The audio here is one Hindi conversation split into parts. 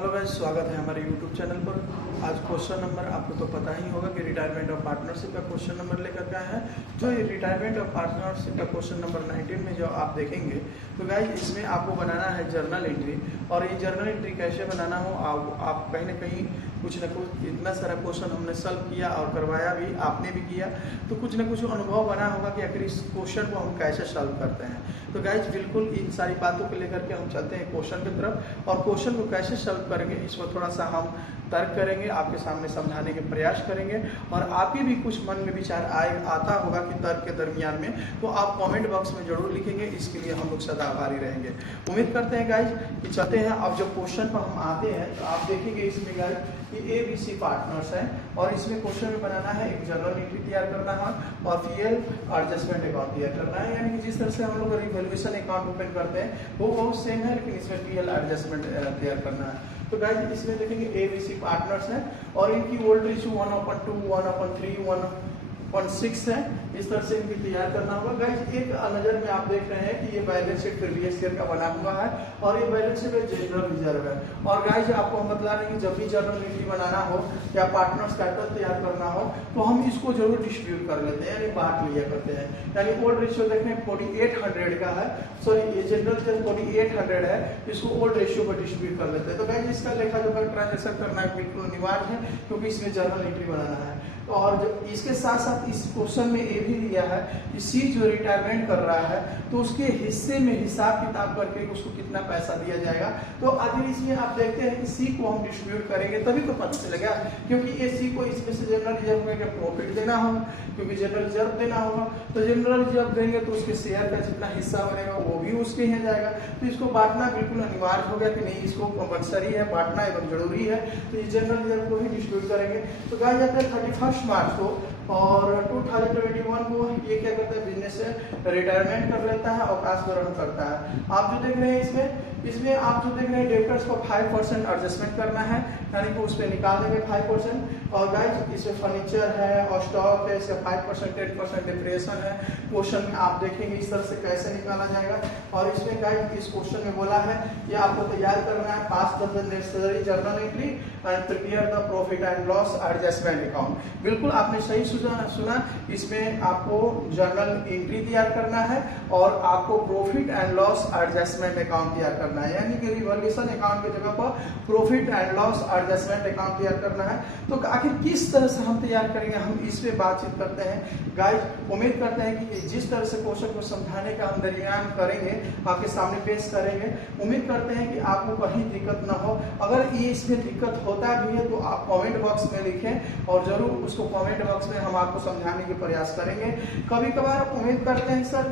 हेलो गाइस, स्वागत है हमारे यूट्यूब चैनल पर। आज क्वेश्चन नंबर आपको तो पता ही होगा कि रिटायरमेंट ऑफ पार्टनरशिप का क्वेश्चन नंबर लेकर के आए हैं। जो ये रिटायरमेंट ऑफ पार्टनरशिप का क्वेश्चन नंबर 19 में जो आप देखेंगे तो गाइस इसमें आपको बनाना है जर्नल एंट्री। और ये जर्नल एंट्री कैसे बनाना हो, आप कहीं ना कहीं कुछ ना कुछ इतना सारा क्वेश्चन हमने सॉल्व किया और करवाया भी, आपने भी किया, तो कुछ ना कुछ अनुभव बना होगा कि आखिर इस क्वेश्चन को हम कैसे सॉल्व करते हैं। तो गाइज बिल्कुल इन सारी बातों को लेकर के हम चलते हैं क्वेश्चन की तरफ, और क्वेश्चन को कैसे सॉल्व करेंगे इसको थोड़ा सा हम तर्क करेंगे, आपके सामने समझाने के प्रयास करेंगे। और आपके भी कुछ मन में विचार आता होगा कि तर्क के दरमियान में, तो आप कमेंट बॉक्स में जरूर लिखेंगे। इसके लिए हम लोग सदा आभारी रहेंगे। उम्मीद करते हैं गाइज कि चलते हैं। अब जब क्वेश्चन पर हम आते हैं तो आप देखेंगे इसमें गाइज कि ABC पार्टनर्स हैं, और इसमें क्वेश्चन में बनाना है एक जर्नल एंट्री तैयार करना है और पीएल एडजस्टमेंट अकाउंट तैयार करना है। यानी कि जिस तरह से हम लोग रिवैल्यूएशन अकाउंट ओपन करते हैं वो बहुत सेम है, लेकिन इसमें पीएल एडजस्टमेंट तैयार करना है। तो गाइज इसमें देखेंगे ABC पार्टनर्स हैं और इनकी ओल्ड रेशियो 1/2, 1/3, 1/6 है। इस तरह से इनकी तैयार करना होगा। गाइज एक नजर में आप देख रहे हैं कि ये बैलेंस शीट प्रीवियस ईयर का बना हुआ है और ये बैलेंस शीट जनरल रिजर्व है। और गाइज आपको हम बता रहे हैं कि जब भी जर्नल एंट्री बनाना हो या पार्टनर्स कैपिटल तैयार करना हो तो हम इसको जरूर डिस्ट्रीब्यूट कर लेते हैं, यानी बांट लिया करते हैं। यानी ओल्ड रेशियो देखें 4800 का है, सॉरी ये जनरल 4800 है, इसको ओल्ड रेशियो पर डिस्ट्रीब्यूट कर लेते हैं। तो गाइज इसका लेखा जोखा ट्रांजेक्शन करना बिल्कुल अनिवार्य है, क्योंकि इसमें जर्नल एंट्री बनाना है। और इसके साथ साथ इस क्वेश्चन में ये भी दिया है कि सी जो रिटायरमेंट कर रहा है तो उसके हिस्से में हिसाब किताब करके उसको कितना पैसा दिया जाएगा। तो आखिर इसमें आप देखते हैं कि सी को हम डिस्ट्रीब्यूट करेंगे तभी तो पता चलेगा, क्योंकि ये सी को इसमें से जनरल रिजर्व में प्रॉफिट देना होगा, क्योंकि जनरल रिजर्व देना होगा। तो जनरल रिजर्व देंगे तो उसके शेयर का जितना हिस्सा बनेगा वो भी उसके यहाँ जाएगा। तो इसको बांटना बिल्कुल अनिवार्य हो गया कि नहीं, इसको कंपल्सरी है, बांटना एवं जरूरी है। तो ये जनरल रिजर्व को ही डिस्ट्रीब्यूट करेंगे। तो गाइस जाते हैं 31 मार्च को और 2021 को ये क्या करता है, बिजनेस से रिटायरमेंट कर लेता है, अवकाश ग्रहण करता है। आप जो देख रहे हैं इसमें आप जो देख रहे हैं डेब्टर्स को 5% एडजस्टमेंट करना है, यानी कि उस पर निकाल देंगे 5%। और गाइस इसमें फर्नीचर है और स्टॉक है, इसका 5% 10% डिप्रेशन है। क्वेश्चन में आप देखेंगे इस तरह से कैसे निकाला जाएगा। और इसमें गाइस इस क्वेश्चन में बोला है कि आपको तैयार करना है pass the necessary journal entry and prepare the profit and loss adjustment account. बिल्कुल आपने सही सुना। इसमें आपको जर्नल एंट्री तैयार करना है और आपको profit and loss adjustment account तैयार करना है, यानी कि रिवैल्यूएशन अकाउंट की जगह पर profit and loss adjustment account तैयार करना है। तो आखिर किस तरह से हम तैयार करेंगे, हम इस पे बातचीत करते हैं। गाइस उम्मीद करते हैं कि जिस तरह से क्वेश्चन को समझाने का हम दरमियान करेंगे, आपके सामने पेश करेंगे, उम्मीद करते हैं कि आपको कहीं दिक्कत ना हो। अगर ये इसमें दिक्कत होता भी है तो आप कमेंट बॉक्स में लिखें और जरूर उसको कमेंट बॉक्स में हम आपको समझाने के प्रयास करेंगे। कभी कभार उम्मीद करते हैं सर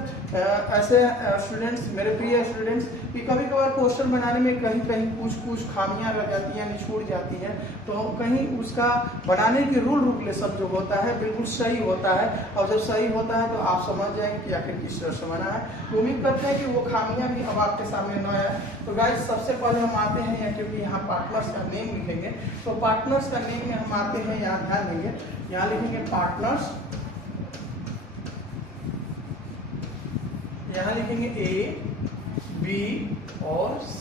ऐसे स्टूडेंट्स, मेरे प्रिय स्टूडेंट्स, कि कभी कभार क्वेश्चन बनाने में कहीं कहीं कुछ खामियां रह जाती हैं, छूट जाती हैं, तो कहीं उसका बनाने के रूल रेगुलेशन जो होता है बिल्कुल सही होता है। और जब सही होता है तो आप समझ जाएंगे कि आखिर किस तरह से बना है। तो उम्मीद करते हैं कि वो खामियां भी अब आपके सामने न आए। तो गाइस सबसे पहले हम आते हैं, क्योंकि यहाँ पार्टनर्स का नेम लिखेंगे, तो पार्टनर्स का नेम में हम आते हैं, यहाँ ध्यान देंगे, यहाँ लिखेंगे पार्टनर्स, यहाँ लिखेंगे A, B और C।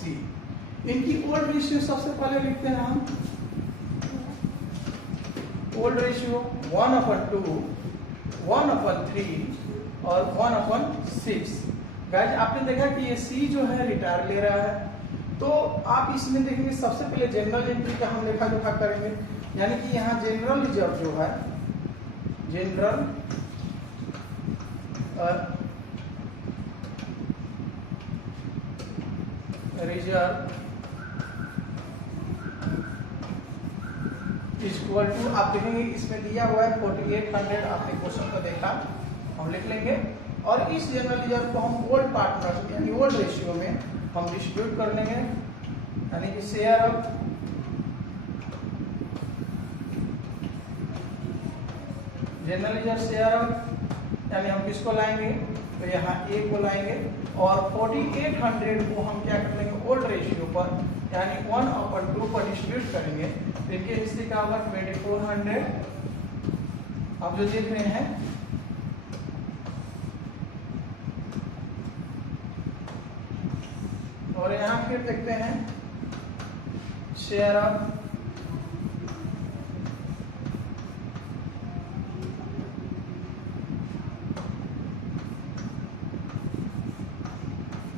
इनकी ओल्ड रेशियो सबसे पहले लिखते हैं हम, ओल्ड रेशियो 1/2, 1/3 और 1/6। गाइस आपने देखा कि ये C जो है रिटायर ले रहा है, तो आप इसमें देखेंगे सबसे पहले जनरल एंट्री का हम लेखा जोखा करेंगे। यानी कि यहाँ जनरल रिजर्व जो है, जनरल रिजर्व इक्वल टू, आप देखेंगे इसमें दिया हुआ है 4800। आपने क्वेश्चन को देखा, हम लिख लेंगे। और इस जनरल रिजर्व को हम ओल्ड पार्टनर्स यानी ओल्ड रेशियो में हम डिस्ट्रीब्यूट कर लेंगे, यानी कि share of general reserve share of, यानी हम किसको लाएंगे, तो यहाँ A को लाएंगे और 4800 को हम क्या कर लेंगे ओल्ड रेशियो पर, यानी 1/2 पर डिस्ट्रीब्यूट करेंगे। तो इनके हिस्से का होगा 2400। आप जो देख रहे हैं और यहाँ फिर देखते हैं शेयर ऑफ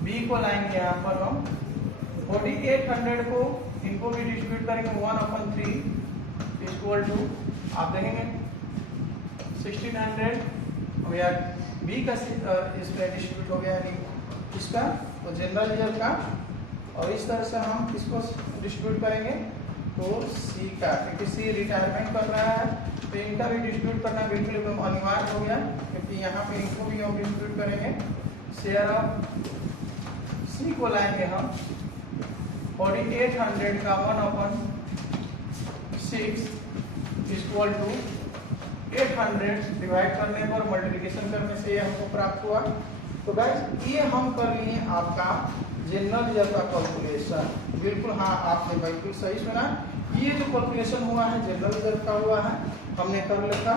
बी को लाएंगे यहाँ पर हम 4800 को इनको भी डिस्ट्रीब्यूट करेंगे 1/3 इक्वल टू आप देखेंगे 1600 हो गया बी का इसमें डिस्ट्रीब्यूट हो गया इसका तो जनरल रिजर्व का, और इस तरह से हम किसको डिस्ट्रीब्यूट करेंगे तो सी का, क्योंकि सी रिटायरमेंट कर रहा है तो इनका भी डिस्ट्रीब्यूट करना बिल्कुल एकदम अनिवार्य हो गया, क्योंकि यहाँ पे इनको भी हम डिस्ट्रीब्यूट करेंगे। शेयर ऑफ सी को लाएंगे हम 4800 का 1/6 इक्वल टू 800 डिवाइड करने पर मल्टीप्लिकेशन करने से ये हमको प्राप्त हुआ। तो गाइस ये हम कर लिए आपका जनरल रिजर्व का कैलकुलेशन। बिल्कुल हाँ, आपने बिल्कुल सही सुना, ये जो कैलकुलेशन हुआ है जनरल रिजर्व का हुआ है, हमने कर लिया।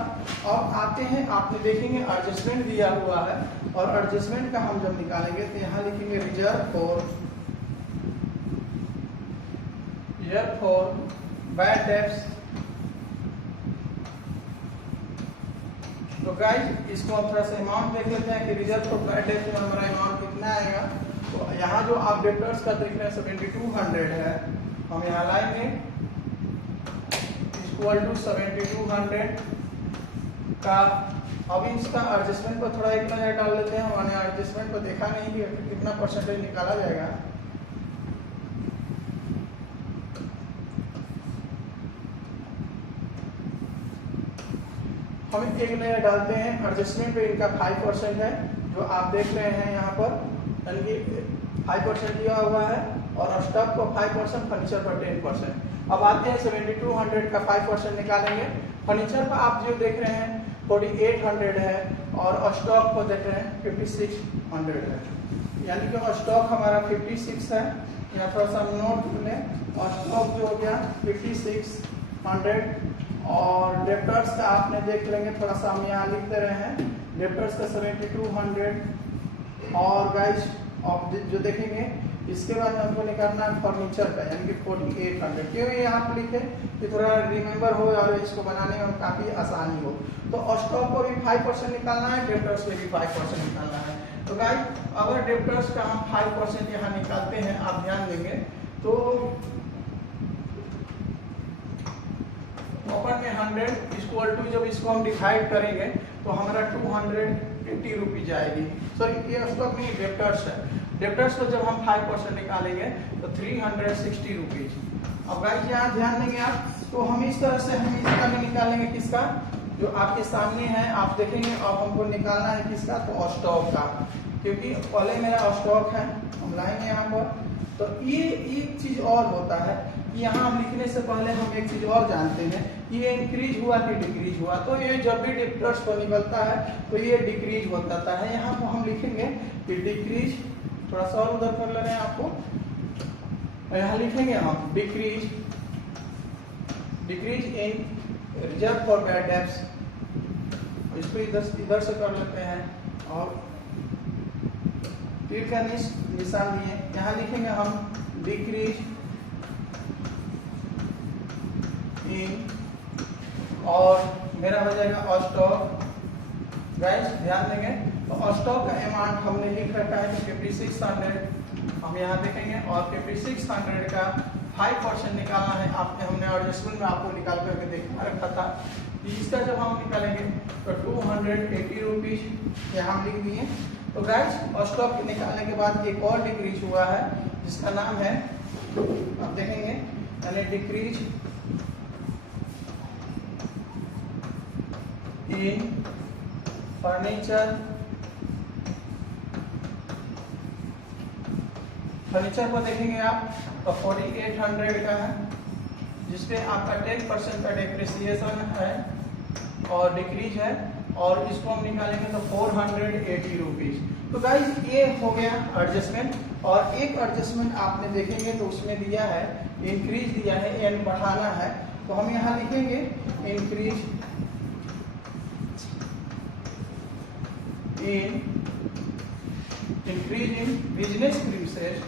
अब आते हैं, आपने देखेंगे एडजस्टमेंट दिया हुआ है, और एडजस्टमेंट का हम जब निकालेंगे तो यहाँ लिखेंगे रिजर्व फॉर बैड डेब्ट्स। तो गाइस इसको हम थोड़ा सा अमाउंट देख लेते हैं कि रिजर्व फॉर बैड डेब्ट्स में हमारा अमाउंट कितना आएगा। तो यहाँ जो आप डेब्टर्स का देख रहे हैं 7200 है, हम यहाँ लाएंगे इक्वल टू 7200 का। अब इसका एडजस्टमेंट पर थोड़ा एक नजर डाल लेते हैं। हमने एडजस्टमेंट पर देखा नहीं कि कितना परसेंटेज निकाला जाएगा। हम एक नजर डालते हैं एडजस्टमेंट पे, इनका 5% है जो आप देख रहे हैं यहाँ पर, यानी कि 5% दिया हुआ है, और स्टॉक को 5%, फर्नीचर पर 10%। अब आते हैं 7200 का 5% निकालेंगे। फर्नीचर पर आप जो देख रहे हैं 4800 है, और स्टॉक को देख रहे हैं 5600 है, यानी कि स्टॉक हमारा 56 है। यहाँ थोड़ा सा नोट लें, और स्टॉक जो हो गया 5600, और डेब्टर्स का आपने देख लेंगे, थोड़ा सा हम यहाँ लिख दे रहे हैं डेब्टर्स का 7200, और गाइस आप जो देखेंगे इसके बाद हमको निकालना है फर्नीचर का, यानी कि 4800। क्यों ये यहाँ पर लिखे कि थोड़ा रिमेम्बर हो और इसको बनाने में काफ़ी आसानी हो। तो स्टॉक को भी 5% निकालना है, डेब्टर्स को भी 5% निकालना है। तो गाइस अगर डेब्टर्स का हम 5% यहाँ निकालते हैं, आप ध्यान देंगे तो ओपन में 100 इक्वल टू, जब इसको हम डिवाइड करेंगे तो हमारा 280 रुपीज आएगी। सॉरी ये स्टॉक नहीं, डेब्टर्स है। डेब्टर्स को जब हम 5% निकालेंगे तो 360 रुपीज। अब गाइस यहाँ ध्यान देंगे आप, तो हम इस तरह से हम इसका भी निकालेंगे, किसका जो आपके सामने है आप देखेंगे। अब हमको निकालना है किसका, तो स्टॉक का, क्योंकि पहले मेरा स्टॉक है, हम लाएंगे यहाँ पर। तो ये एक चीज और होता है, यहाँ लिखने से पहले हम एक चीज और जानते हैं, ये इंक्रीज हुआ कि डिक्रीज हुआ। तो ये जब भी डेब्टर्स को निकलता है तो ये डिक्रीज होता है। यहाँ पर हम लिखेंगे कि डिक्रीज, थोड़ा सा और उधर कर ले रहे हैं आपको, यहाँ लिखेंगे हम decrease in reserve for bad debts. इसको इधर से कर लेते हैं, और तीर का निशान दिए, यहाँ लिखेंगे हम डिक्रीज इन, और मेरा हो जाएगा स्टॉक। गाइस ध्यान देंगे तो स्टॉक का अमाउंट हमने लिख रखा है 5600, हम यहाँ देखेंगे, और 5600 का 5% निकालना है। आपने हमने एडजस्टमेंट में आपको निकाल करके देखा रखा था। इसका जब हम निकालेंगे तो 280 रुपीज यहाँ लिख दिए। तो गाइस स्टॉक निकालने के बाद एक और डिक्रीज हुआ है, जिसका नाम है, आप देखेंगे, यानी डिक्रीज इन फर्नीचर को देखेंगे आप तो 4800 का है, जिसपे आपका 10% का डेप्रिसिएशन है और डिक्रीज है, और इसको हम निकालेंगे तो 480 रुपीज। तो गाइस ये हो गया एडजस्टमेंट। और एक एडजस्टमेंट आपने देखेंगे तो उसमें दिया है इंक्रीज दिया है, यानी बढ़ाना है। तो हम यहाँ लिखेंगे इंक्रीज इन बिजनेस प्रीमिसेस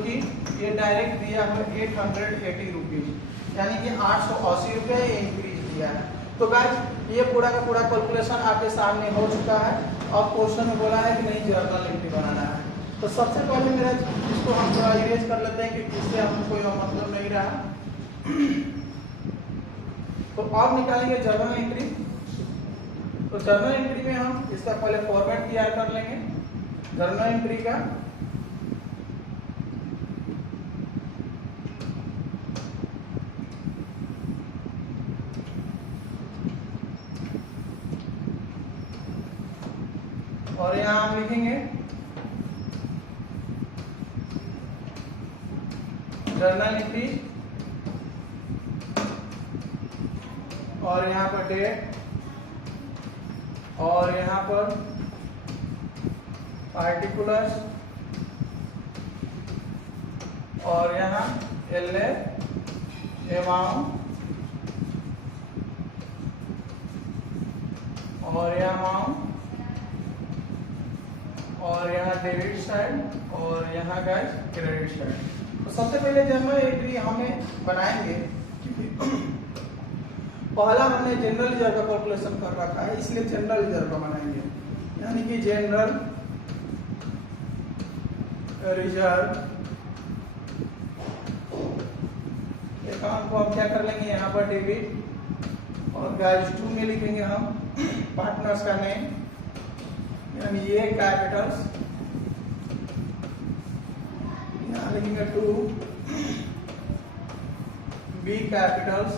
कि ये डायरेक्ट दिया है 880 रुपीज, यानी कि 880 रुपये इंक्रीज दिया है। तो गाइस ये पूरा का पूरा कैलकुलेशन आपके सामने हो चुका है। अब क्वेश्चन में बोला है कि नहीं जर्नल एंट्री बनाना है। तो सबसे पहले मेरा इसको हम थोड़ा इरेज कर लेते हैं कि इससे हम कोई मतलब नहीं रहा। तो अब निकालेंगे जर्नल एंट्री। तो जर्नल एंट्री में हम इसका पहले फॉर्मेट तैयार कर लेंगे जर्नल एंट्री का। और यहाँ हम लिखेंगे जर्नल एंट्री और यहाँ पर डेट और यहाँ पर पार्टिकुलर्स और यहाँ एलए अमाउंट और यहाँ अमाउंट और यहाँ डेबिट साइड और यहाँ गाइस क्रेडिट साइड। तो सबसे पहले जर्नल एंट्री हमें बनाएंगे। पहला हमने जनरल रिजर्व का कैलकुलेशन कर रखा है, इसलिए जनरल रिजर्व का बनाएंगे, यानी कि जनरल रिजर्व अकाउंट को हम क्या कर लेंगे यहाँ पर डेबिट और गाइस 2 में लिखेंगे हम पार्टनर्स का नेम, यानी ये कैपिटल्स, यहाँ लिखेंगे 2 बी कैपिटल्स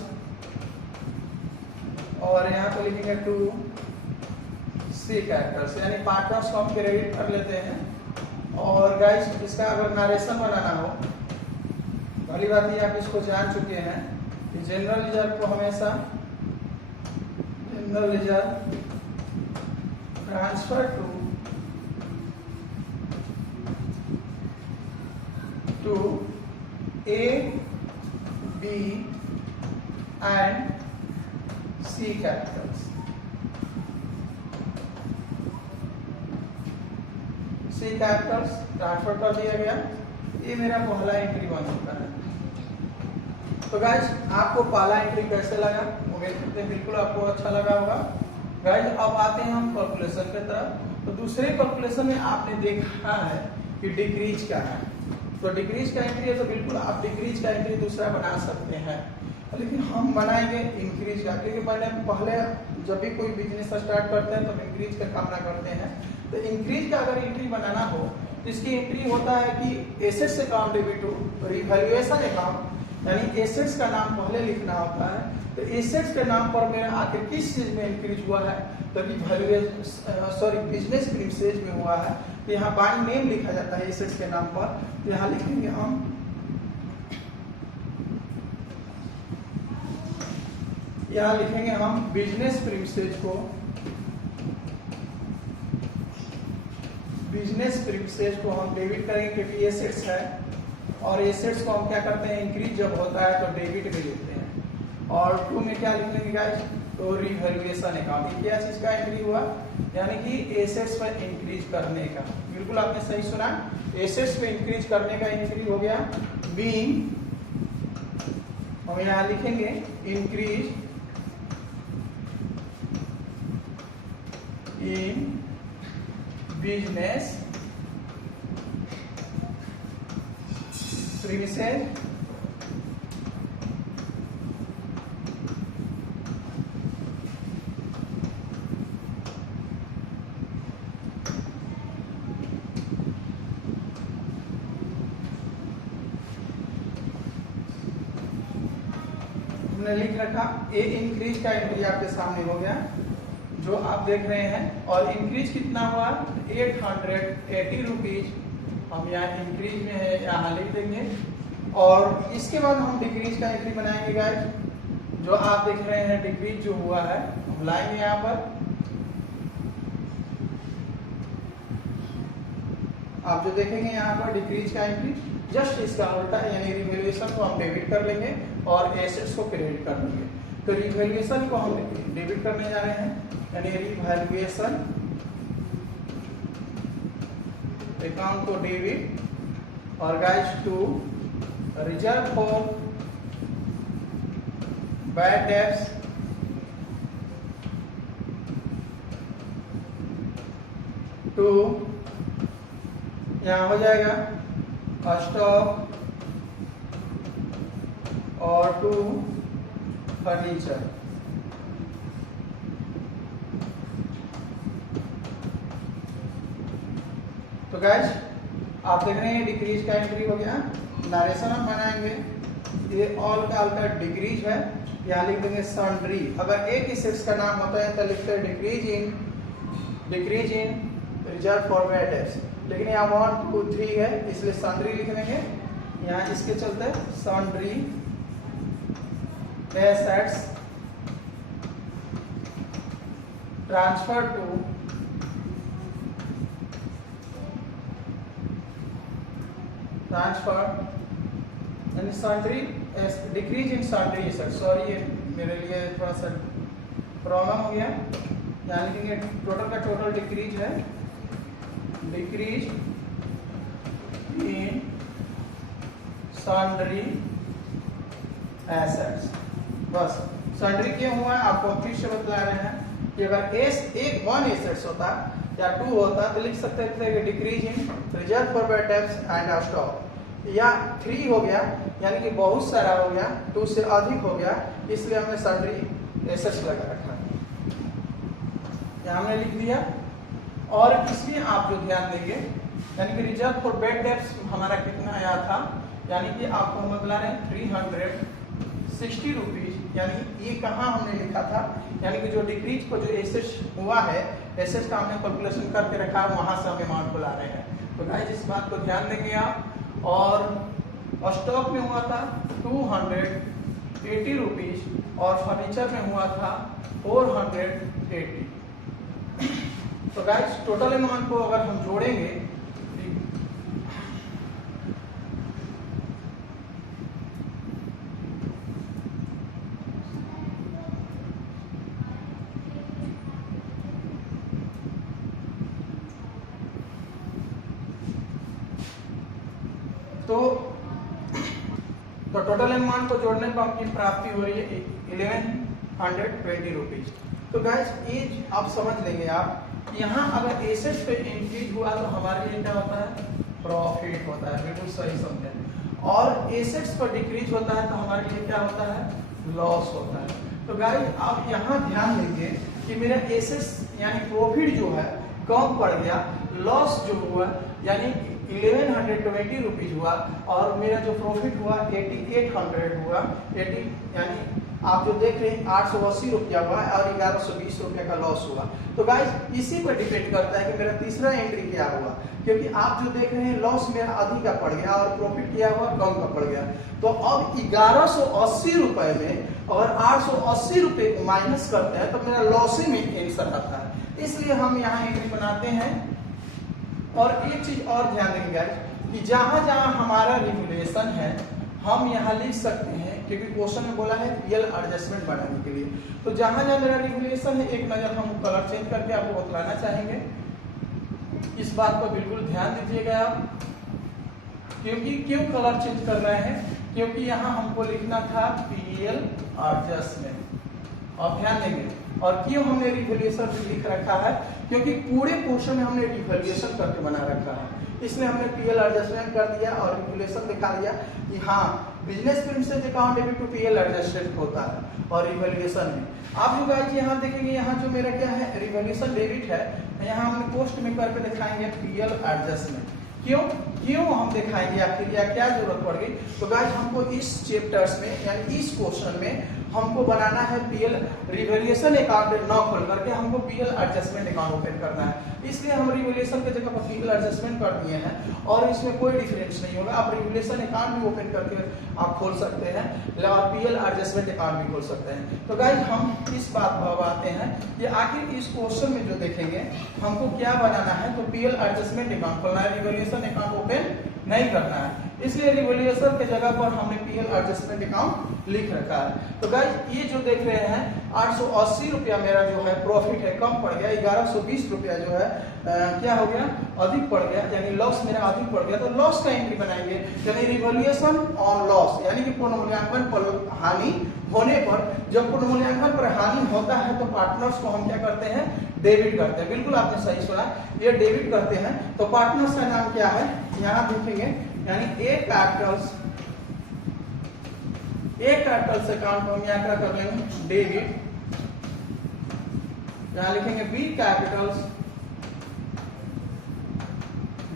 और यहाँ पर लिखेंगे 2 सी कैपिटल्स, यानी पार्टनर्स को हम क्रेडिट कर लेते हैं। और गाइस इसका अगर नरेशन बनाना हो, पहली बात ये आप इसको जान चुके हैं कि जनरल रिजर्व को हमेशा general reserve transfer to A, B and C capitals। C capitals transfer कर दिया गया। ये मेरा पहला एंट्री बन चुका है। तो गाइस आपको पहला एंट्री कैसे लगा, उम्मीद करते हैं बिल्कुल आपको अच्छा लगा होगा। गाइस अब आते हैं हम कैलकुलेशन की तरफ। तो दूसरे कैलकुलेशन में आपने देखा है कि डिक्रीज का है, तो डिक्रीज का एंट्री है, तो बिल्कुल आप डिक्रीज का एंट्री दूसरा बना सकते हैं, लेकिन हम बनाएंगे इंक्रीज का, क्योंकि पहले जब भी कोई बिजनेस स्टार्ट करते हैं तो इंक्रीज का काम ना करते हैं। तो इंक्रीज का अगर एंट्री बनाना हो तो इसकी एंट्री होता है कि assets account debit to revaluation account, यानी एसेट्स का नाम पहले लिखना होता है। तो एसेट्स के नाम पर मेरा आखिर किस चीज में इंक्रीज हुआ है, तो बिजनेस प्रीमिसेस में हुआ है। तो यहाँ बाय नेम लिखा जाता है एसेट्स के नाम पर। तो यहाँ लिखेंगे हम यहाँ लिखेंगे हम बिजनेस प्रीमिसेस को, बिजनेस प्रीमिसेस को हम डेबिट करेंगे क्योंकि एसेट्स है, और एसेट्स को हम क्या करते हैं इंक्रीज जब होता है तो डेबिट में लेते हैं। और 2 में क्या लिख लेंगे गाइस, तो रिवैल्यूएशन अकाउंट, क्या चीज का एंट्री हुआ, यानी कि एसेट्स पर इंक्रीज करने का। बिल्कुल आपने सही सुना, एसेट्स पे इंक्रीज करने का एंट्री हो गया। बीइंग हम यहाँ लिखेंगे इंक्रीज इन बिजनेस प्रीमिसेस हमने लिख रखा। ए इंक्रीज का एंट्री आपके सामने हो गया जो आप देख रहे हैं। और इंक्रीज कितना हुआ, 880 रुपीज हम यहाँ इंक्रीज में है, यहाँ लिख देंगे। और इसके बाद हम डिक्रीज का एंट्री बनाएंगे गाइस, जो आप देख रहे हैं डिक्रीज जो हुआ है हम लाएंगे यहाँ पर। आप जो देखेंगे यहाँ पर डिक्रीज का एंट्री जस्ट इसका उल्टा, यानी रिवैल्यूएशन को हम डेबिट कर लेंगे और एसेट्स को क्रेडिट कर लेंगे। तो रिवैल्यूएशन को हम डेबिट करने जा रहे हैं, यानी रिवैल्यूएशन अकाउंट को डेबिट और guys 2 reserve for bad debts, 2 यहाँ हो जाएगा स्टॉक और 2 फर्नीचर। तो गाइस आप देख रहे हैं डिक्रीज का एंट्री हो गया। नरेशन हम बनाएंगे, ये ऑल का डिक्रीज है, यहाँ लिख देंगे सन्ड्री। अगर एक ही सेक्स का नाम होता है तो लिखते हैं decrease in reserve for bad debts, लेकिन यहाँ 1 2 3 है इसलिए सन्ड्री लिख देंगे। यहाँ इसके चलते सन्ड्री एसेट्स ट्रांसफर टू यानी sundry decrease in sundry assets. Sorry ये मेरे लिए थोड़ा सा प्रॉब्लम हो गया। यहाँ लिखेंगे टोटल का टोटल डिक्रीज है, डिक्रीज इन सन्ड्री एसेट्स। बस सन्ड्री क्यों हुआ है आपको फिर से बतला रहे हैं कि अगर एक 1 एसेट्स होता या 2 होता तो लिख सकते थे decrease in reserve for bad debts and stock, या 3 हो गया यानी कि बहुत सारा हो गया, 2 से अधिक हो गया, इसलिए हमने सन्ड्री एसेट्स लगा रखा, यहाँ हमने लिख दिया। और इसमें आप जो ध्यान देंगे यानी कि रिजर्व फॉर बैड डेब्ट्स हमारा कितना आया था, यानी कि आपको बतला रहे हैं 360 रुपीज, यानी ये कहाँ हमने लिखा था, यानी कि जो डिक्रीज को जो एसेट्स हुआ है, एसेट्स का हमने कैलकुलेशन करके रखा है, वहां से हम अमाउंट बुला रहे हैं। तो गाइस इस बात को ध्यान देंगे आप। और स्टॉक में हुआ था 280 रुपीज और फर्नीचर में हुआ था 480। तो गाइस टोटल अमाउंट को अगर हम जोड़ेंगे तो टोटल अमाउंट को जोड़ने पर आपकी प्राप्ति हो रही है 1120 रुपीज। तो गाइस ये आप समझ लेंगे आप, यहाँ अगर एसेट्स पे इंक्रीज हुआ तो हमारे लिए क्या होता है, प्रॉफिट होता है, बिल्कुल सही समझे। और एसेट्स पर डिक्रीज होता है तो हमारे लिए क्या होता है, लॉस होता है। तो गाइस आप यहाँ ध्यान देंगे कि मेरा एसेट्स यानी प्रॉफिट जो है कम पड़ गया, लॉस जो हुआ यानी 1120 रुपीज हुआ, और मेरा जो प्रॉफिट हुआ 8800 हुआ। 80 यानी आप जो देख रहे हैं 880 रुपया हुआ और 1120 रुपये का लॉस हुआ। तो गाइस इसी पर डिपेंड करता है कि मेरा तीसरा एंट्री क्या हुआ, क्योंकि आप जो देख रहे हैं लॉस मेरा अधिक का पड़ गया और प्रॉफिट क्या हुआ, कम का पड़ गया। तो अब 1180 रुपए में अगर 880 रुपये को माइनस करते हैं तो मेरा लॉस ही में आंसर आता है, इसलिए हम यहाँ एंट्री बनाते हैं। और एक चीज और ध्यान देंगे गाइस कि जहां जहां हमारा रिवैल्यूएशन है हम यहाँ लिख सकते हैं, क्योंकि क्वेश्चन में बोला है पीएल एडजस्टमेंट बनाने के लिए। तो जहां जहां मेरा रिवैल्यूएशन है एक नजर हम कलर चेंज करके आपको बतलाना चाहेंगे, इस बात को बिल्कुल ध्यान दीजिएगा आप। क्योंकि क्यों कलर चेंज कर रहे हैं, क्योंकि यहाँ हमको लिखना था पीएल एडजस्टमेंट, और ध्यान देंगे। और क्यों हमने रिवैल्यूएशन लिख रखा है, क्योंकि पूरे क्वेश्चन में हमने रिवैल्यूएशन करके बना रखा है, इसलिए हमने पीएल एडजस्टमेंट कर दिया और रिवैल्यूएशन दिखा दिया कि हाँ business premises account debit to PL adjusted होता है। और रिवैल्यूएशन में आप जो गाइस यहाँ देखेंगे, यहाँ जो मेरा क्या है रिवैल्यूएशन डेबिट है, यहाँ हम पोस्ट में करके दिखाएंगे पीएल एडजस्टमेंट। क्यों हम दिखाएंगे आखिर, या क्या जरूरत पड़ गई। तो गाइस हमको इस चैप्टर्स में यानी इस क्वेश्चन में हमको बनाना है पीएल रिवैल्यूएशन अकाउंट न खोल करके हमको पीएल एडजस्टमेंट अकाउंट ओपन करना है, इसलिए हम रिवैल्यूएशन की जगह पर पीएल एडजस्टमेंट कर दिए हैं। और इसमें कोई डिफरेंस नहीं होगा, आप रिवैल्यूएशन अकाउंट भी ओपन करके आप खोल सकते हैं और पीएल एडजस्टमेंट अकाउंट भी खोल सकते हैं। तो गाइस हम इस बात पर आते हैं कि आखिर इस क्वेश्चन में जो देखेंगे हमको क्या बनाना है, तो पीएल एडजस्टमेंट अकाउंट खोलना है, रिवैल्यूएशन अकाउंट ओपन नहीं करना है। इसलिए रिवैल्यूएशन के जगह पर हमने पीएल एडजस्टमेंट अकाउंट लिख रखा है। तो गाइस ये जो देख रहे हैं 880 रुपया मेरा जो है प्रॉफिट है कम पड़ गया, 1120 रुपया जो है क्या हो गया अधिक पड़ गया, यानी लॉस मेरा अधिक पड़ गया। तो लॉस का एंट्री बनाएंगे, यानी रिवैल्यूएशन ऑन लॉस, यानी कि पुनर्मूल्यांकन पर हानि होने पर, जब पुनर्मूल्यांकन पर हानि होता है तो पार्टनर्स को हम क्या करते हैं डेबिट करते हैं। बिल्कुल आपने सही सुना, ये डेबिट करते हैं। तो पार्टनर्स का नाम क्या है यहाँ देखेंगे, यानी ए कैपिटल्स अकाउंट को हम यहाँ क्या कर लेंगे डेबिट, यहाँ लिखेंगे बी कैपिटल्स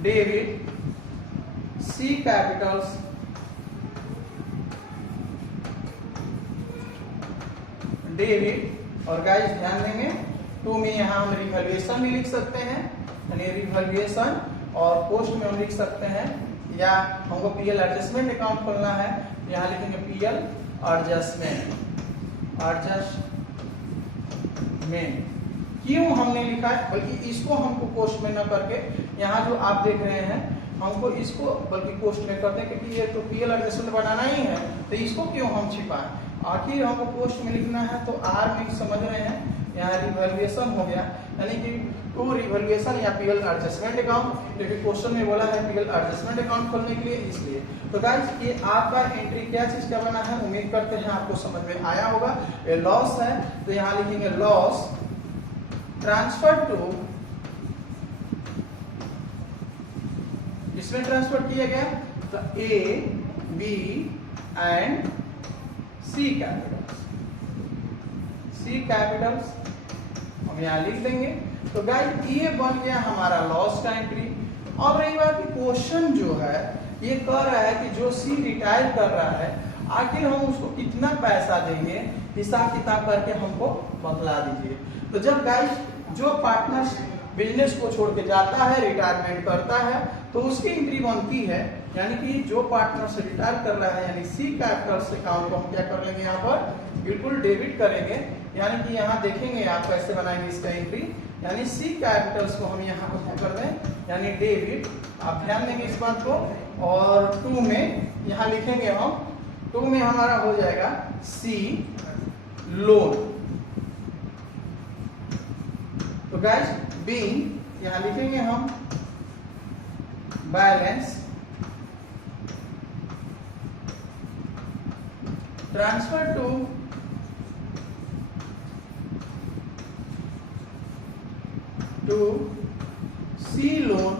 डेबिट, सी कैपिटल्स डेबिट, और गाइस ध्यान देंगे टू में यहाँ हम रिवैल्यूएशन भी लिख सकते हैं, यानी रिवैल्यूएशन, और पोस्ट में हम लिख सकते हैं, या हमको पीएल एडजस्टमेंट अकाउंट खोलना है, यहाँ लिखेंगे पीएल एडजस्टमेंट। क्यों हमने लिखा है, बल्कि इसको हमको पोस्ट में न करके यहाँ जो आप देख रहे हैं हमको इसको बल्कि पोस्ट में करते हैं, क्योंकि ये तो पीएल एडजस्टमेंट बनाना ही है, तो इसको क्यों हम छिपाएं, आखिर हमको पोस्ट में लिखना है। तो आर में समझ रहे हैं यहाँ रिवैल्यूएशन हो गया, यानी कि टू रिवैल्यूएशन या पीएल एडजस्टमेंट अकाउंट, क्योंकि क्वेश्चन में बोला है पीएल एडजस्टमेंट अकाउंट खोलने के लिए, इसलिए। तो गाइस ये आपका एंट्री क्या चीज का बना है, उम्मीद करते हैं आपको समझ में आया होगा। ये लॉस है, तो यहाँ लिखेंगे लॉस ट्रांसफर टू, इसमें ट्रांसफर किया गया तो A B and C capitals हम यहाँ लिख देंगे। तो गाइस ये बन गया हमारा लॉस का एंट्री। अब रही बात कि क्वेश्चन जो है ये कह रहा है कि जो सी रिटायर कर रहा है आखिर हम उसको कितना पैसा देंगे, हिसाब किताब करके हमको बतला दीजिए। तो जब गाइस जो पार्टनर्स बिजनेस को छोड़ के जाता है, रिटायरमेंट करता है, तो उसकी एंट्री बनती है, यानी कि जो पार्टनर से रिटायर कर रहा है, यानी सी कैपिटल्स अकाउंट को हम क्या कर लेंगे यहाँ पर बिल्कुल डेबिट करेंगे। यानी कि यहाँ देखेंगे आप कैसे बनाएंगे इसका एंट्री, यानी सी कैपिटल्स को हम यहाँ पर क्या कर दें, यानी डेबिट, आप ध्यान देंगे इस बात को। और टू में यहाँ लिखेंगे हम, टू में हमारा हो जाएगा सी लोन। तो गाइस बी यहाँ लिखेंगे हम balance transfer to C loan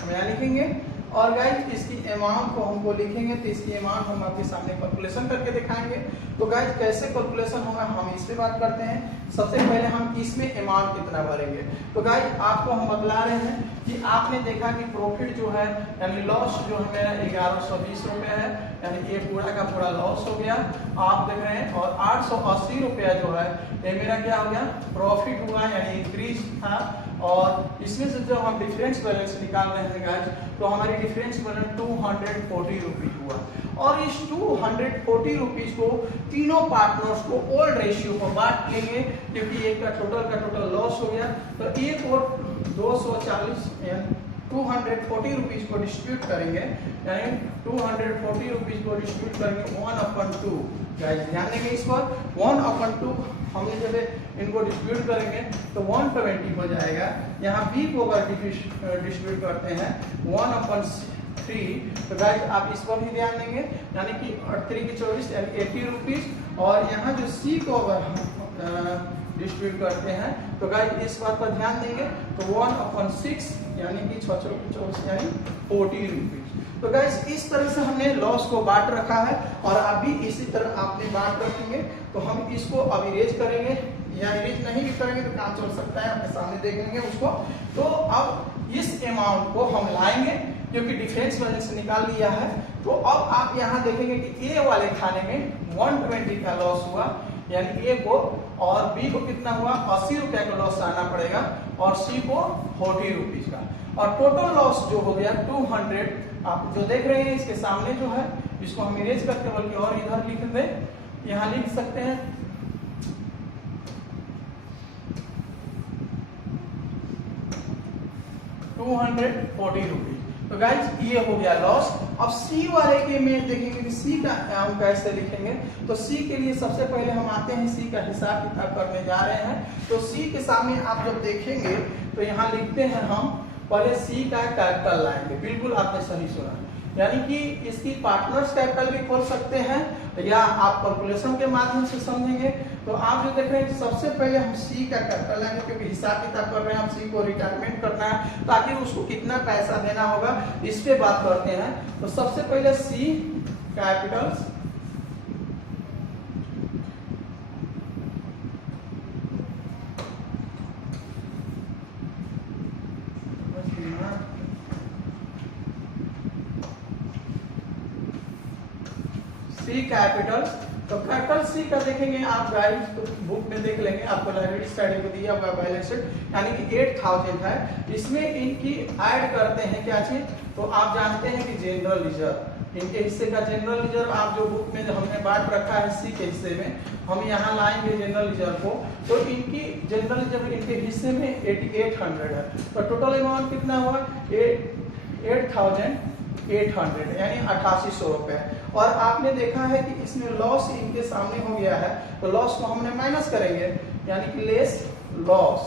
हम यहाँ लिखेंगे। और गाइस इसकी अमाउंट को हमको लिखेंगे, तो इसकी अमाउंट हम आपके सामने कैलकुलेशन करके दिखाएंगे। तो गाइस कैसे कैलकुलेशन होगा हम इस पे बात करते हैं। सबसे पहले हम इसमें अमाउंट कितना भरेंगे। तो गाइस आपको हम बतला रहे हैं कि आपने देखा कि प्रॉफिट जो है यानी लॉस जो है मेरा 1120 रुपये है, यानी ये पूरा का पूरा लॉस हो गया आप देख रहे हैं। और 880 रुपया जो है ये मेरा क्या हो गया प्रॉफिट हुआ, यानी इंक्रीज था। और इसमें से जब हम डिफरेंस बैलेंस निकाल रहे हैं गाइस, तो हमारी डिफरेंस बैलेंस 240 रुपीज हुआ। और इस 240 रुपीज को तीनों पार्टनर्स को ओल्ड रेशियो पर बांट लेंगे, क्योंकि एक का टोटल लॉस हो गया। तो एक और 240 यानी 240 रुपीज को डिस्ट्रीब्यूट करेंगे, यानी 240 रुपीज को डिस्ट्रीब्यूट करेंगे 1/2। गाइस ध्यान देंगे इस पर, 1/2 हमने जब इनको डिस्ट्रीब्यूट करेंगे तो 120 हो जाएगा। यहाँ बी को अगर डिस्ट्रीब्यूट करते हैं 1/3, तो गाइस आप इस पर भी ध्यान देंगे, यानी कि 3 की 24 यानी 80 रुपीज। और यहाँ जो सी को अगर हम डिस्ट्रीब्यूट करते हैं तो गाइस इस बात पर ध्यान देंगे, तो 1/6 यानी कि 6 यानी 40 रुपीज। तो गाइस इस तरह से हमने लॉस को बांट रखा है, और आप भी इसी तरह आपने बांट रखेंगे। तो हम इसको अब इरेज करेंगे, या इरेज नहीं भी करेंगे तो काम चल सकता है, आपके सामने देख लेंगे उसको। तो अब इस अमाउंट को हम लाएंगे, क्योंकि डिफरेंस बैलेंस से निकाल लिया है। तो अब आप यहाँ देखेंगे कि ए वाले खाने में 120 का लॉस हुआ, यानी ए को, और बी को कितना हुआ 80 रुपया का लॉस आना पड़ेगा, और सी को 40 रुपीज का। और टोटल लॉस जो हो गया 200, आप जो देख रहे हैं इसके सामने जो है, इसको हम इरेज करके बल्कि और इधर लिख दें, यहाँ लिख सकते हैं 240 रुपीज। तो गाइज ये हो गया लॉस। अब सी वाले के में देखेंगे कि सी का हम कैसे लिखेंगे। तो सी के लिए सबसे पहले हम आते हैं, सी का हिसाब किताब करने जा रहे हैं। तो सी के सामने आप जब देखेंगे तो यहाँ लिखते हैं हम पहले सी का कैपिटल लाएंगे। बिल्कुल आपने सही सुना, यानी कि इसकी पार्टनर्स कैपिटल भी खोल सकते हैं या आप कैलकुलेशन के माध्यम से समझेंगे। तो आप जो देख रहे हैं कि सबसे पहले हम सी का कैपिटल लेंगे, क्योंकि हिसाब किताब कर रहे हैं हम, सी को रिटायरमेंट करना है ताकि उसको कितना पैसा देना होगा इस पे बात करते हैं। तो सबसे पहले सी कैपिटल सी कैपिटल। तो कैपिटल सी का देखेंगे आप गाइड तो बुक में देख लेंगे, आपको लाइब्रेरी स्टडी को दिया हुआ बैलेंस शीट, यानी कि 8000 है। इसमें इनकी ऐड करते हैं क्या चीज, तो आप जानते हैं कि जनरल रिजर्व, इनके हिस्से का जनरल रिजर्व आप जो बुक में हमने बांट रखा है सी के हिस्से में, हम यहाँ लाएंगे जनरल रिजर्व को। तो इनकी जनरल रिजर्व इनके हिस्से में 8800 है। तो टोटल अमाउंट कितना हुआ 8800 यानी 8800 रुपए। और आपने देखा है कि इसमें लॉस इनके सामने हो गया है, तो लॉस को हमने माइनस करेंगे, यानी कि लेस लॉस,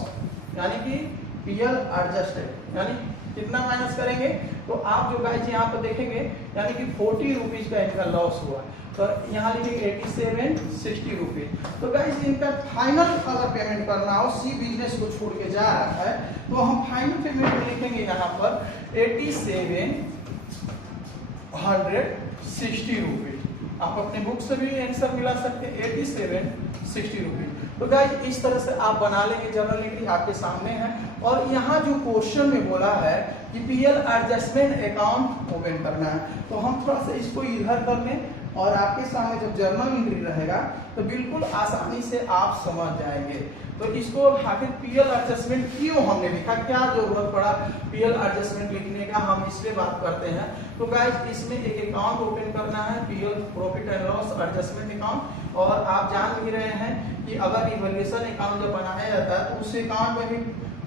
यानी कि पीएल एडजस्टेड, यानी कितना माइनस करेंगे। तो आप जो गाइस यहाँ पर देखेंगे यानी कि 40 रुपीज का इनका लॉस हुआ। तो यहाँ लिखेंगे 8760 रुपीज। तो गाइस इनका फाइनल अगर पेमेंट करना हो, सी बिजनेस को छोड़ के जा रहा है, तो हम फाइनल पेमेंट लिखेंगे यहाँ पर 8760 रुपीज। आप अपने बुक से भी आंसर मिला सकते हैं 8760 रुपीज। तो गाइस इस तरह से आप बना लेंगे, जनरल एंट्री आपके सामने है। और यहाँ जो क्वेश्चन में बोला है कि पीएल एडजस्टमेंट अकाउंट ओपन करना है, तो हम थोड़ा सा इसको इधर कर लें और आपके सामने जब जर्नल एंट्री रहेगा तो बिल्कुल आसानी से आप समझ जाएंगे। तो इसको आखिर पीएल एडजस्टमेंट क्यों हमने लिखा, क्या जरूरत पड़ा पीएल एडजस्टमेंट लिखने का, हम इस पे बात करते हैं। तो गाइस इसमें एक अकाउंट ओपन करना है, PL profit and loss adjustment account. और आप जान भी रहे हैं कि अगर इवैल्यूएशन अकाउंट जब बनाया जाता है तो उस अकाउंट में भी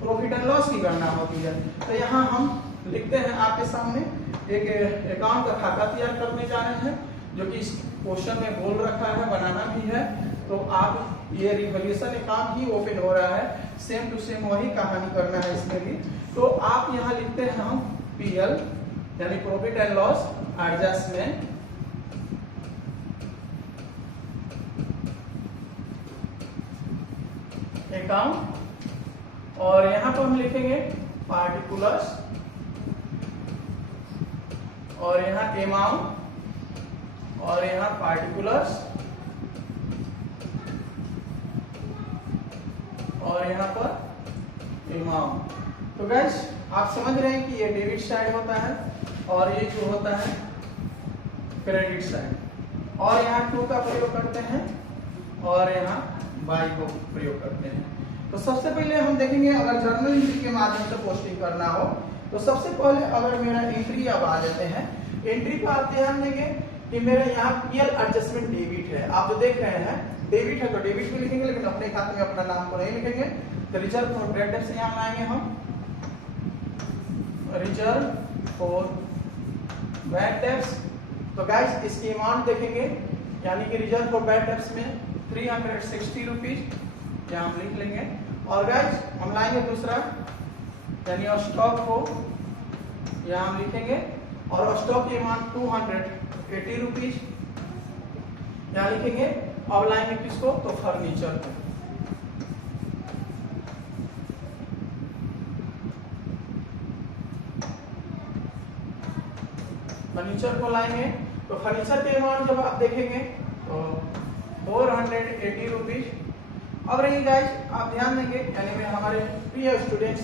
प्रॉफिट एंड लॉस की गणना होती है। तो यहाँ हम लिखते हैं आपके सामने एक अकाउंट का खाता तैयार करने जा रहे हैं, जो कि इस क्वेश्चन में बोल रखा है, बनाना भी है। तो आप ये रिवॉल्यूशन अकाउंट ही ओपन हो रहा है, सेम टू सेम वही कहानी करना है इसमें भी। तो आप यहाँ लिखते हैं हम पीएल यानी profit and loss adjustment account, और यहाँ पर हम लिखेंगे पार्टिकुलर्स, और यहाँ अमाउंट, और यहाँ पार्टिकुलर्स, और यहाँ पर अमाउंट। तो गाइस आप समझ रहे हैं कि ये डेबिट साइड होता है और ये जो होता है क्रेडिट साइड। और यहाँ टू का प्रयोग करते हैं और यहाँ बाई को प्रयोग करते हैं। तो सबसे पहले हम देखेंगे अगर जर्नल एंट्री के माध्यम से पोस्टिंग करना हो, तो सबसे पहले अगर मेरा एंट्री अब आ जाते हैं, एंट्री पर आप ध्यान देंगे कि मेरा यहाँ पीएल एडजस्टमेंट डेबिट है। आप जो देख रहे हैं डेबिट है तो डेबिट भी लिखेंगे, लेकिन अपने खाते में अपना नाम को नहीं लिखेंगे। तो रिजर्व फॉर बैड डेब्ट्स यहाँ लाएंगे हम, रिजर्व फॉर बैड डेब्ट्स। तो गाइस इसकी अमाउंट देखेंगे, यानी कि रिजर्व फॉर बैड डेब्ट्स में 360 रुपीज यहाँ हम लिख लेंगे। और गाइस हम लाएंगे दूसरा, यानी स्टॉक को यहाँ हम लिखेंगे, और स्टॉक की अमाउंट 280 रुपीज यहाँ लिखेंगे। अब लाएंगे किसको, तो फर्नीचर को। फर्नीचर को लाएंगे, तो फर्नीचर के अमाउंट जब आप देखेंगे तो 480 रुपीज। अब रही गाइस आप ध्यान देंगे, यानी में हमारे प्रिय स्टूडेंट्स,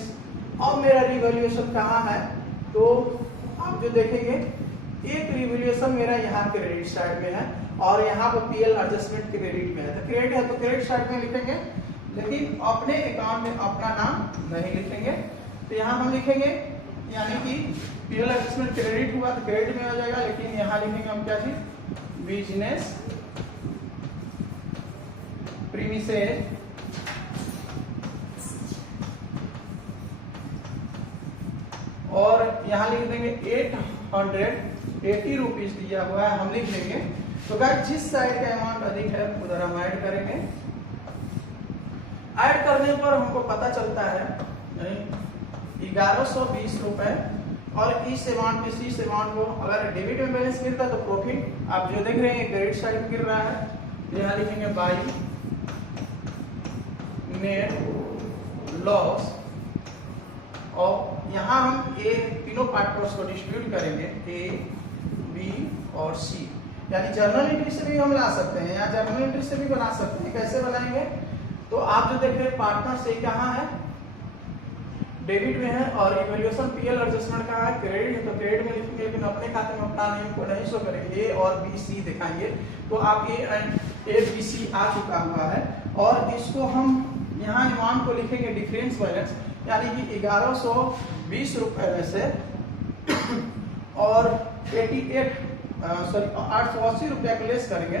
अब मेरा रिवैल्यूएशन कहाँ है, तो आप जो देखेंगे एक रिवैल्यूएशन मेरा यहाँ क्रेडिट साइड में है और यहाँ पर पीएल एडजस्टमेंट क्रेडिट में है। तो क्रेडिट है तो क्रेडिट साइड में लिखेंगे, लेकिन अपने अकाउंट में अपना नाम नहीं लिखेंगे। तो यहाँ हम लिखेंगे, यानी कि पीएल एडजस्टमेंट क्रेडिट हुआ तो क्रेडिट में आ जाएगा, लेकिन यहाँ लिखेंगे हम क्या चीज, बिजनेस प्रीमिसेस और यहाँ लिख देंगे 880 रुपीज दिया हुआ है, हम लिख देंगे। तो गाइस जिस साइड का अमाउंट अधिक है उधर हम ऐड करेंगे। ऐड करने पर हमको पता चलता है 1120 रुपए, और इस अमाउंट पे इस अमाउंट को अगर डेबिट में बैलेंस गिरता है तो प्रॉफिट आप जो देख रहे हैं क्रेडिट साइड में गिर रहा है। यहाँ लिखेंगे बाई नेट लॉस, और यहाँ हम ए तीनों पार्टनर्स को डिस्ट्रीब्यूट करेंगे, ए बी और सी। यानी जर्नल एंट्री से भी हम ला सकते हैं या जर्नल एंट्री से भी बना सकते हैं। कैसे बनाएंगे? तो आप जो देख रहे हैं पार्टनर से कहाँ है, डेबिट में है, और इवैल्यूएशन पीएल एडजस्टमेंट कहाँ है, क्रेडिट है, तो क्रेडिट में लिखेंगे, लेकिन अपने खाते में अपना नेम को नहीं शो करेंगे, ए और बी सी दिखाएंगे। तो आप ए बी सी आ चुका हुआ है, और इसको हम यहाँ अमाउंट को लिखेंगे डिफरेंस बैलेंस, यानी कि 1120 रुपए में से और 880 रुपया को लेस करेंगे,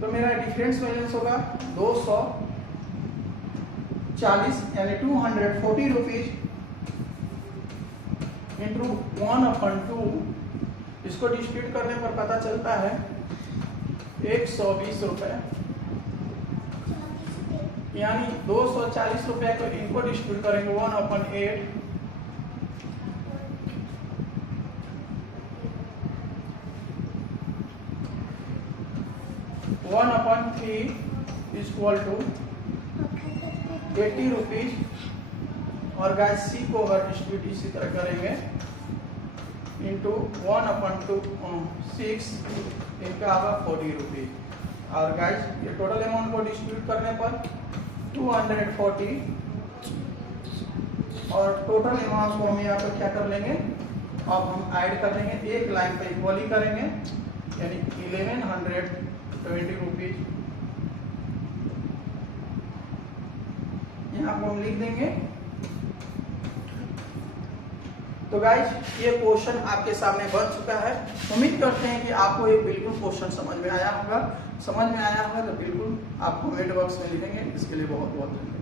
तो मेरा डिफरेंस बैलेंस होगा 240, यानी 240 रुपीज इंटू 1/2। इसको डिस्ट्रीब्यूट करने पर पता चलता है 120 रुपए, यानी 240 रुपए को इनको डिस्ट्रीब्यूट करेंगे 1/8, 1/3 इक्वल टू 80 रुपीज। और गाइस सी को अगर डिस्ट्रीब्यूट इसी तरह करेंगे इंटू 1/6, इनका आगा 40 रुपीज। और गाइस ये टोटल अमाउंट को डिस्ट्रीब्यूट करने पर 240, और टोटल अमाउंट को हम यहाँ पर क्या कर लेंगे, अब हम ऐड कर लेंगे, एक लाइन पे इक्वली करेंगे, यानी 1120 रुपीज यहाँ को हम लिख देंगे। तो गाइज ये क्वेश्चन आपके सामने बन चुका है। उम्मीद करते हैं कि आपको ये बिल्कुल क्वेश्चन समझ में आया होगा। तो बिल्कुल आप कमेंट बॉक्स में लिखेंगे। इसके लिए बहुत बहुत धन्यवाद।